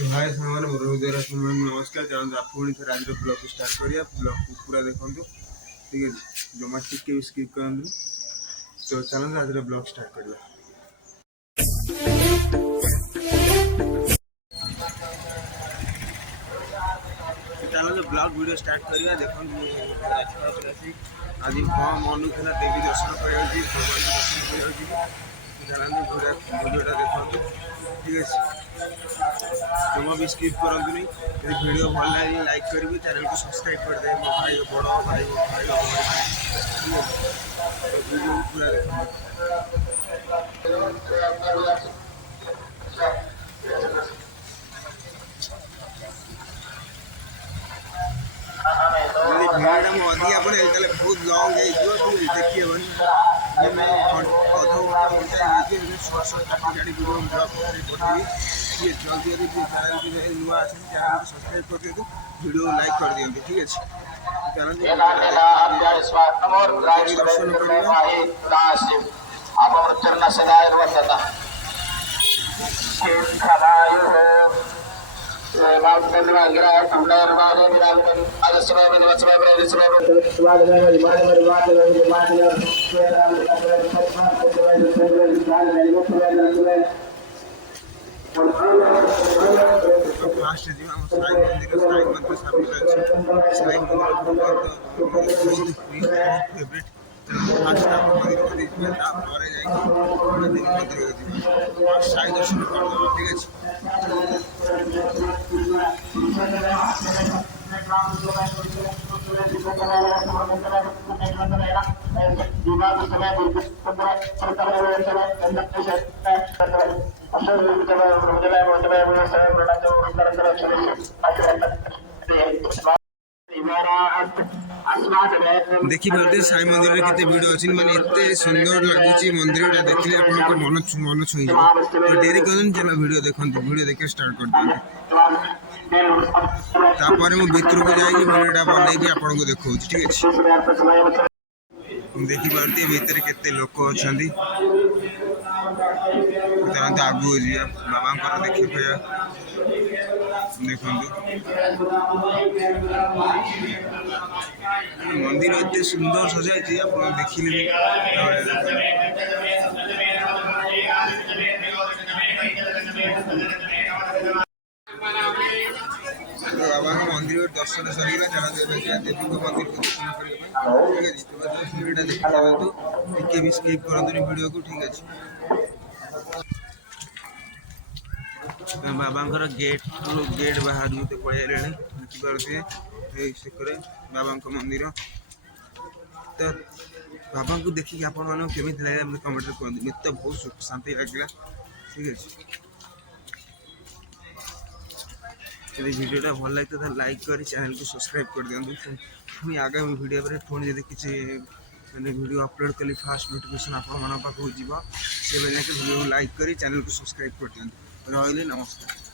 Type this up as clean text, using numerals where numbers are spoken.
हाय सामान मोर हृदय नमस्कार चलते आप पुणी थे आज ब्लॉग स्टार्ट करिया ब्लॉग को पूरा देखो ठीक है जमा टिके भी स्किप कर तो चलते आज ब्लॉग स्टार्ट करिया चलो ब्लॉग वीडियो स्टार्ट करिया देखो आज मन था देवी दर्शन कर वीडियोटा देखो ठीक है जमा भी स्किप करूँ वीडियो भल लगे लाइक करेंगे चैनल को सब्सक्राइब कर दे मो भाई बड़ भाई वीडियो पूरा देखो भिड़ा में अधिक आप बहुत लंग देखिए शॉर्ट शॉर्ट काटी काटी वीडियो पठेबी ये जल्दी जल्दी चैनल की नुआ अच्छे चैनल को सब्सक्राइब कर दिखाँ वीडियो लाइक कर दिखाँ ठीक है फास्ट साई मंदिर साई मंदिर बहुत फेवरेट फास्ट मंदिर को देखिए मंदिर साई दर्शन कर ठीक है देखी पारे साई मंदिर में केते वीडियो अच्छी माने एते सुंदर लगुच मंदिर देखिए आप मन छुई तो डेरी कर चलो वीडियो देखो वीडियो देखिए स्टार्ट कर तापर मु भितर को जाई वीडियोटा बनई आपन को देखौ ठीक है देखी पारे भितर केते लोक अछंती तुरंत आगू जा बाबा देखी पाया देखो मंदिर एते सुंदर सजाई आप देखिले बाबा मंदिर दर्शन सर देवी मंदिर को दर्शन करके भी स्किप करते वीडियो को ठीक है बाबा गेट बाहर तो पड़े देखिए देखिए बाबा मंदिर तो बाबा को देखिए आप केमी लगे कमेंट कहते मत तो बहुत सुख शांति लगे ठीक है यदि वीडियोटा भल लगे तो लाइक कर चैनल को सब्सक्राइब कर दिखाँ पुणी आगामी वीडियो पर पुणी जब किसी मैंने वीडियो अपलोड कली फास्ट नोटिफिकेशन आप वीडियो लाइक कर चैनल को सब्सक्राइब कर दिखाँ रही नमस्कार।